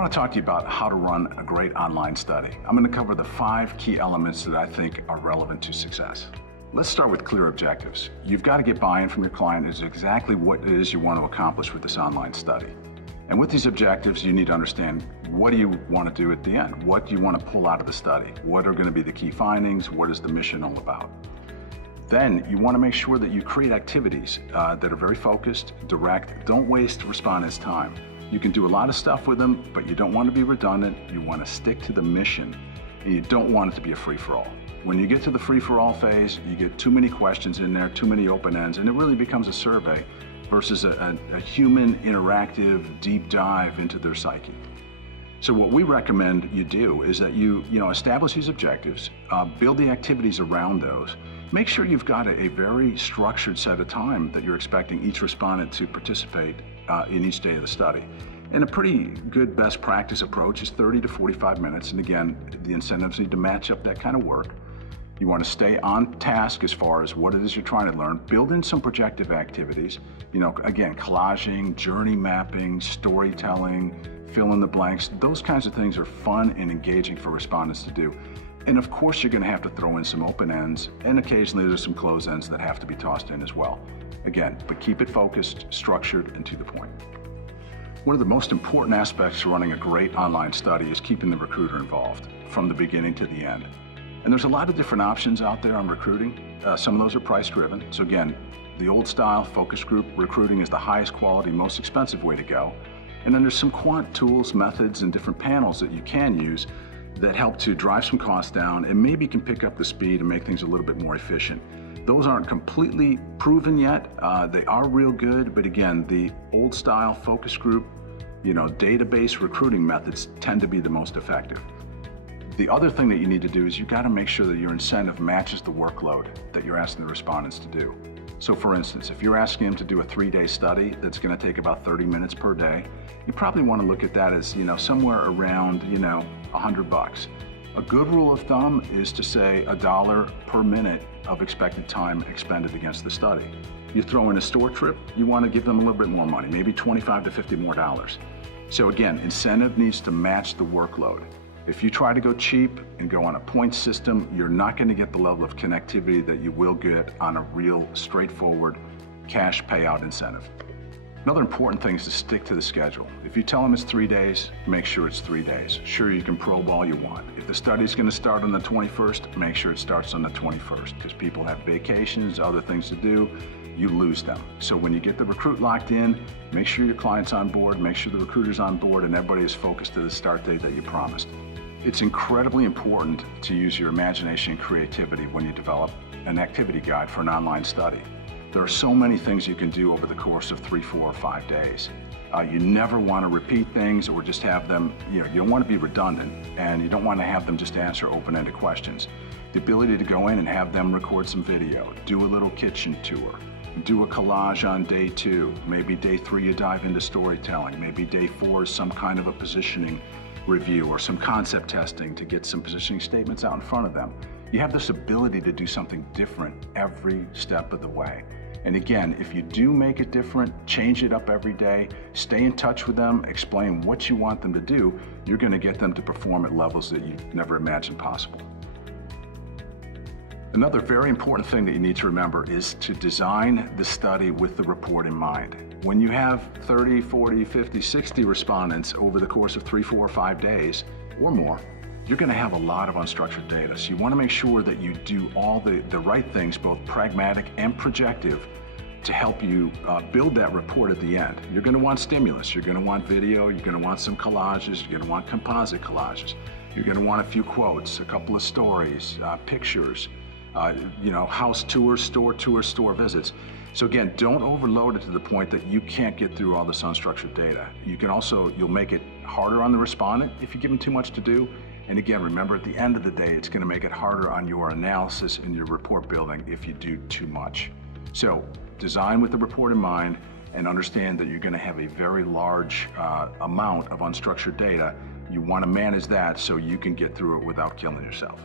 want to talk to you about how to run a great online study. I'm going to cover the 5 key elements that I think are relevant to success. Let's start with clear objectives. You've got to get buy-in from your client as to exactly what it is you want to accomplish with this online study. And with these objectives, you need to understand, what do you want to do at the end? What do you want to pull out of the study? What are going to be the key findings? What is the mission all about? Then you want to make sure that you create activities that are very focused, direct. Don't waste respondents' time. You can do a lot of stuff with them, but you don't want to be redundant. You want to stick to the mission, and you don't want it to be a free-for-all. When you get to the free-for-all phase, you get too many questions in there, too many open ends, and it really becomes a survey versus a human, interactive, deep dive into their psyche. So what we recommend you do is that you establish these objectives, build the activities around those. Make sure you've got a very structured set of time that you're expecting each respondent to participate in each day of the study. And a pretty good best practice approach is 30 to 45 minutes. And again, the incentives need to match up that kind of work. You want to stay on task as far as what it is you're trying to learn. Build in some projective activities. Again, collaging, journey mapping, storytelling, fill in the blanks. Those kinds of things are fun and engaging for respondents to do. And of course, you're going to have to throw in some open ends, and occasionally there's some closed ends that have to be tossed in as well. Again, but keep it focused, structured, and to the point. One of the most important aspects to running a great online study is keeping the recruiter involved from the beginning to the end. And there's a lot of different options out there on recruiting. Some of those are price driven. So again, the old style focus group recruiting is the highest quality, most expensive way to go. And then there's some quant tools, methods, and different panels that you can use that help to drive some costs down and maybe can pick up the speed and make things a little bit more efficient. Those aren't completely proven yet. They are real good, but again, the old style focus group, database recruiting methods tend to be the most effective. The other thing that you need to do is you've got to make sure that your incentive matches the workload that you're asking the respondents to do. So for instance, if you're asking them to do a 3-day study that's going to take about 30 minutes per day, you probably want to look at that as, somewhere around, $100. A good rule of thumb is to say $1 per minute of expected time expended against the study. You throw in a store trip, you want to give them a little bit more money, maybe $25 to $50 more. So again, incentive needs to match the workload. If you try to go cheap and go on a point system, you're not going to get the level of connectivity that you will get on a real straightforward cash payout incentive. Another important thing is to stick to the schedule. If you tell them it's 3 days, make sure it's 3 days. Sure, you can probe all you want. If the study's going to start on the 21st, make sure it starts on the 21st, because people have vacations, other things to do, you lose them. So when you get the recruit locked in, make sure your client's on board, make sure the recruiter's on board, and everybody is focused to the start date that you promised. It's incredibly important to use your imagination and creativity when you develop an activity guide for an online study. There are so many things you can do over the course of 3, 4, or 5 days. You never want to repeat things or just have them, you don't want to be redundant, and you don't want to have them just answer open-ended questions. The ability to go in and have them record some video, do a little kitchen tour, do a collage on day 2, maybe day 3 you dive into storytelling, maybe day 4 is some kind of a positioning review or some concept testing to get some positioning statements out in front of them. You have this ability to do something different every step of the way. And again, if you do make it different, change it up every day, stay in touch with them, explain what you want them to do, you're going to get them to perform at levels that you never imagined possible. Another very important thing that you need to remember is to design the study with the report in mind. When you have 30, 40, 50, 60 respondents over the course of 3, 4, or 5 days or more, you're going to have a lot of unstructured data. So you want to make sure that you do all the right things, both pragmatic and projective, to help you build that report at the end. You're going to want stimulus. You're going to want video. You're going to want some collages. You're going to want composite collages. You're going to want a few quotes, a couple of stories, pictures, house tours, store visits. So again, don't overload it to the point that you can't get through all this unstructured data. You'll make it harder on the respondent if you give them too much to do. And again, remember, at the end of the day, it's going to make it harder on your analysis and your report building if you do too much. So design with the report in mind and understand that you're going to have a very large amount of unstructured data. You want to manage that so you can get through it without killing yourself.